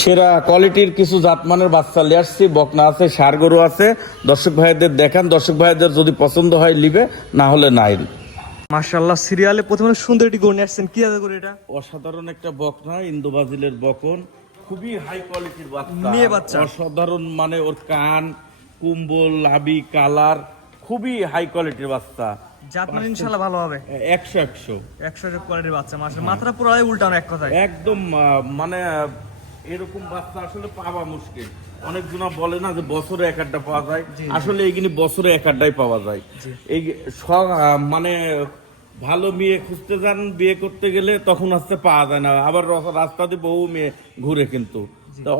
সেরা কোয়ালিটির কিছু জাতমানের বাচ্চা নিয়ে আসছি। বকনা আছে, ষাঁড় গরু আছে। দর্শক ভাইদের দেখান, দর্শক ভাইদের যদি পছন্দ হয় নিবে, না হলে নাই। মাশাআল্লাহ, সিরিয়ালে প্রথমে সুন্দর একটি গরু নিয়ে আসছেন। কি আছে গরু এটা? অসাধারণ একটা বকনা, ইন্দো ব্রাজিলের বকন, খুবই হাই কোয়ালিটির বাচ্চা, মেয়ে বাচ্চা। অসাধারণ, মানে ওর কান, কুম্বল, লাভি, কালার খুবই হাই কোয়ালিটির বাচ্চা। জাত মানে ইনশাআল্লাহ ভালো হবে। 100 কোয়ালিটির বাচ্চা। মাশাআল্লাহ, মাথাটা পুরো উল্টানো এক কথায়। একদম মানে এরকম বাচ্চা আসলে পাওয়া মুশকিল। অনেকজনা বলে না যে বছরে এক আড্ডা পাওয়া যায়, আসলে এইগুলি বছরে এক আড্ডাই পাওয়া যায়। এই মানে ভালো মেয়ে খুঁজতে যান, বিয়ে করতে গেলে তখন আসতে পাওয়া যায় না, আবার রাস্তা দিয়ে বহু মেয়ে ঘুরে, কিন্তু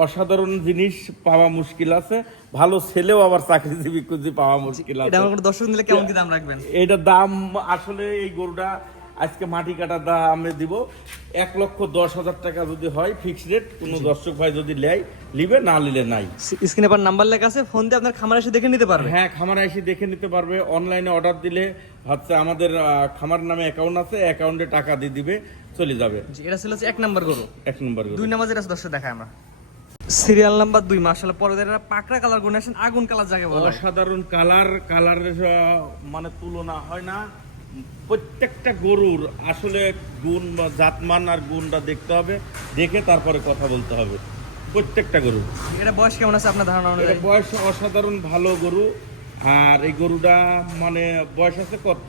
অসাধারণ জিনিস পাওয়া মুশকিল আছে। ভালো ছেলেও আবার চাকরিজীবী খুঁজে পাওয়া মুশকিল আছে। দর্শক নিলে কেমন কি দাম রাখবেন? এটার দাম আসলে এই গরুটা আজকে মাটি কাটার দামে দিব 1,10,000 টাকা যদি হয় ফিক্সড রেট। কোনো দর্শক ভাই যদি লিবে, না নিলে নাই। স্ক্রিনে পর নাম্বার লেখা আছে, ফোন দিয়ে আপনার খামারে এসে দেখে নিতে পারবে। হ্যাঁ, খামারে এসে দেখে নিতে পারবে। অনলাইনে অর্ডার দিলে হচ্ছে আমাদের খামার নামে অ্যাকাউন্ট আছে, অ্যাকাউন্টে টাকা দিয়ে দিবে, চলে যাবে। এটা ছিল 1 নাম্বার গরু। 1 নম্বর গরু। 2 নাম্বার যেটা দর্শক দেখায় আমরা, সিরিয়াল নাম্বার 2। মাশাআল্লাহ, পরদের পাকড়া কালার গরু আসেন, আগুন কালার জায়গা বলা হয়। অসাধারণ কালারের মানে তুলনা হয় না। প্রত্যেকটা গরুর আসলে গুণ বা জাতমান আর গুণটা দেখতে হবে, দেখে তারপরে কথা বলতে হবে প্রত্যেকটা গরু। এটা বয়স কেমন আছে আপনার ধারণা অনুযায়ী? বয়স অসাধারণ ভালো গরু। আর এই গরুটা মানে বয়স আছে কত,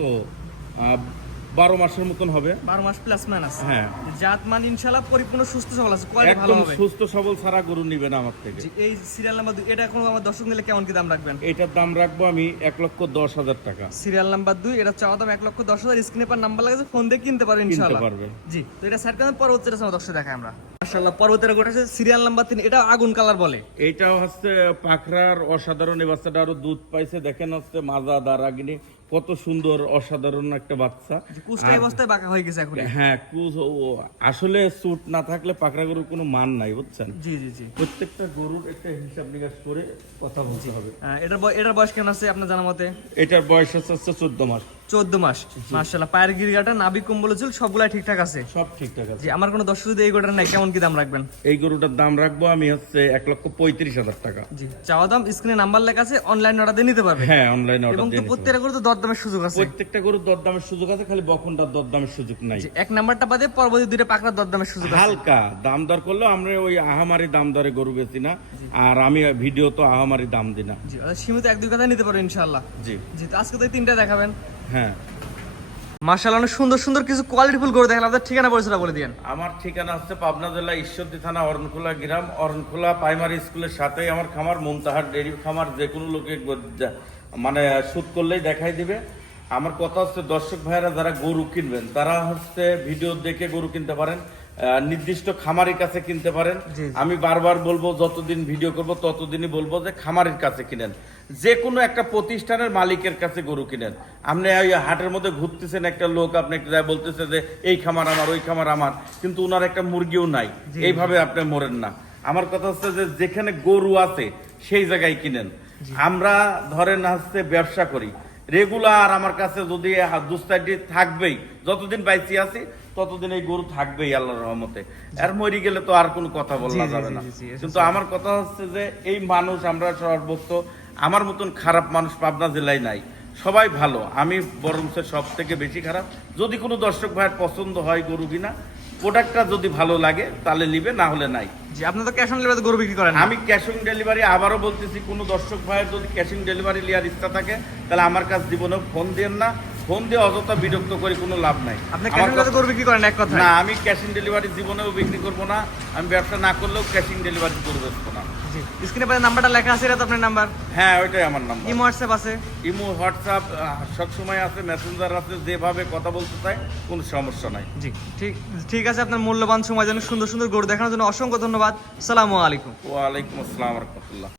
12 মাসের মতন হবে। 12 মাস প্লাস মাইনাস। হ্যাঁ, জাত মান ইনশাআল্লাহ পরিপূর্ণ সুস্থ সবল আছে, কোয়ালিটি ভালো একদম হবে। সুস্থ সবল ছাড়া গরু নিবে না আমার থেকে। এই সিরিয়াল নাম্বার 2, এটা কোনো আমার দর্শক নিলে কেমন কি দাম রাখবেন? এটার দাম রাখবো আমি 1,10,000 টাকা। সিরিয়াল নাম্বার 2, এটা চাওয়া দাম 1,10,000। স্ক্রিনে পর নাম্বার লাগছে, ফোন দিয়ে কিনতে পারবেন ইনশাআল্লাহ। জি, তো এটা সেট করার পর হচ্ছে দর্শক দেখায় আমরা। মাশাআল্লাহ, পরবর্তী গোটা আছে সিরিয়াল নাম্বার 3। এটা আগুন কালার বলে। এইটাও হচ্ছে পাখরার অসাধারণ। এই বাচ্চাটা আরো দুধ পাইছে, দেখেন হচ্ছে মাজা দারাগিনী, কত সুন্দর অসাধারণ একটা বাচ্চা। কুষ্টাই অবস্থায় বাঁকা হয়ে গেছে এখন। হ্যাঁ, আসলে সুট না থাকলে পাকড়া গরুর কোনো মান নাই, বুঝছেন? জি জি জি, প্রত্যেকটা গরুর একটা হিসাব নিকাশ করে কথা বলতে হবে। এটার বয়স কেমন আছে আপনার জানা মতে? এটার বয়স হচ্ছে 14 মাস। 14 মাস। মাশাআল্লাহ, পায়ের গিরিগাটা, নাভি, কম্বল ঝুল সবগুলাই ঠিকঠাক আছে। সব ঠিকঠাক আছে। জি, আমার কোনো দর্শক যদি এই গরুটার নাই, কেমন কি দাম রাখবেন? এই গরুটার দাম রাখবো আমি হচ্ছে 1,35,000 টাকা। জি, চাওয়া দাম স্ক্রিনে নাম্বার লেখা আছে, অনলাইন অর্ডার দিয়ে নিতে পারবে। হ্যাঁ, অনলাইন অর্ডার এবং দিয়ে নিতে প্রত্যেকটা গরু তো দরদামের সুযোগ আছে। প্রত্যেকটা গরুর দরদামের সুযোগ আছে, খালি বকনটার দরদামের সুযোগ নাই। জি, 1 নাম্বারটা বাদে পরবর্তী দুইটা পাকড়ার দরদামের সুযোগ আছে। হালকা দাম দর করলেও আমরা ওই আহামারি দাম দরে গরু বেচি না, আর আমি ভিডিও তো আহামারি দাম দিই না। জি, সীমিত 1-2 কথা নিতে পারবে ইনশাআল্লাহ। জি জি, তো আজকে তো এই 3টা দেখাবেন। হ্যাঁ, মাশাআল্লাহ, অনেক সুন্দর সুন্দর কিছু কোয়ালিটিফুল গরু দেখালাম। আপনার ঠিকানা পরিচয়টা বলে দিন। আমার ঠিকানা হচ্ছে পাবনা জেলা ঈশ্বরদী থানা অরণখোলা গ্রাম। অরণখোলা প্রাইমারি স্কুলের সাথেই আমার খামার, মুনতাহার ডেইরি খামার। যে কোনো লোকে মানে শুট করলেই দেখাই দিবে। আমার কথা হচ্ছে দর্শক ভাইয়েরা যারা গরু কিনবেন, তারা হচ্ছে ভিডিও দেখে গরু কিনতে পারেন, নির্দিষ্ট খামারের কাছে কিনতে পারেন। আমি বারবার বলবো, যতদিন ভিডিও করব ততদিনই বলবো যে খামারের কাছে কিনেন, যে কোনো একটা প্রতিষ্ঠানের মালিকের কাছে গরু কিনেন। আপনি ওই হাটের মধ্যে ঘুরতেছেন, একটা লোক আপনাকে বলতেছে যে এই খামার আমার, ওই খামার আমার, কিন্তু ওনার একটা মুরগিও নাই, এইভাবে আপনি মরেন না। আমার কথা হচ্ছে যে যেখানে গরু আছে সেই জায়গায় কিনেন। আমরা ধরেন হচ্ছে ব্যবসা করি রেগুলার, আমার কাছে যদি দুস্তাটি থাকবেই, যতদিন বাইচি আছি ততদিন এই গরু থাকবেই আল্লাহর রহমতে। আর মরি গেলে তো আর কোনো কথা বলা যাবে না। কিন্তু আমার কথা হচ্ছে যে এই মানুষ, আমরা সর্বোচ্চ, আমার মতন খারাপ মানুষ পাবনা জেলায় নাই, সবাই ভালো। আমি বরং সব থেকে বেশি খারাপ। যদি কোনো দর্শক ভাইয়ের পছন্দ হয় গরু কিনা, প্রোডাক্টটা যদি ভালো লাগে তাহলে নিবে, না হলে নাই। জি, আপনি তো ক্যাশ অন ডেলিভারিতে গরু বিক্রি করেন। আমি ক্যাশ অন ডেলিভারি, আবারও বলতেছি, কোনো দর্শক ভাইয়ের যদি ক্যাশ অন ডেলিভারি নেওয়ার ইচ্ছা থাকে, তাহলে আমার কাছে জীবনেও ফোন দেন না। ফোন দিয়ে অযথা বিরক্ত করে কোনো লাভ নাই। আপনি ক্যাশ অন ডেলিভারিতে গরু বিক্রি করেন এক কথা? না, আমি ক্যাশ অন ডেলিভারি জীবনেও বিক্রি করবো না। আমি ব্যবসা না করলেও ক্যাশ অন ডেলিভারি গরু বেচবো না। জি, স্ক্রিনে পরে নাম্বারটা লেখা আছে, এটা তো আপনার নাম্বার? হ্যাঁ, ওইটাই আমার নাম্বার। ইমো হোয়াটসঅ্যাপ আছে? ইমো হোয়াটসঅ্যাপ সবসময় আছে, মেসেঞ্জার আছে, যেভাবে কথা বলতে চাই কোনো সমস্যা নাই। জি, ঠিক আছে। আপনার মূল্যবান সময় জন্য, সুন্দর সুন্দর গরু দেখানোর জন্য অসংখ্য ধন্যবাদ। আসসালামু আলাইকুম। ওয়ালাইকুম আসসালাম রাহমাতুল্লাহ।